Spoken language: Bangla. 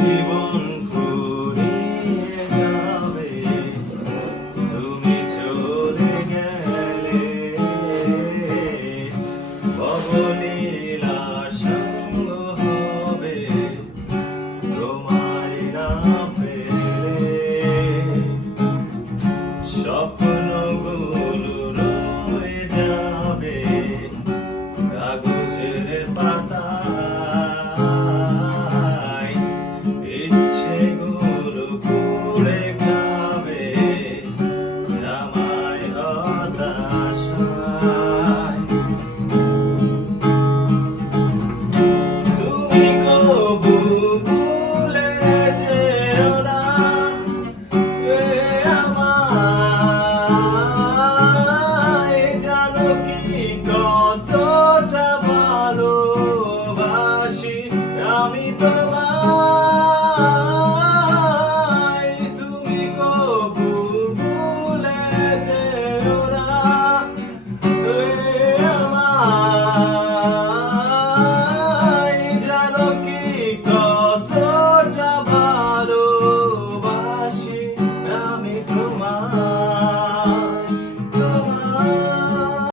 জীবন ফুরিয়ে যাবে, তুমি চলে গেলে। অবলীলা সঙ্গ হবে তোমায় না পেলে। স্বপ্নগুলো রয়ে যাবে কাগজের পাতায়, ইচ্ছেগুলো পুড়ে খাবে আমায় হতাশায়। তুমি কবু ভুলে যেও না আমায়, জানো কি কতটা ভালোবাসি আমি তোমায়।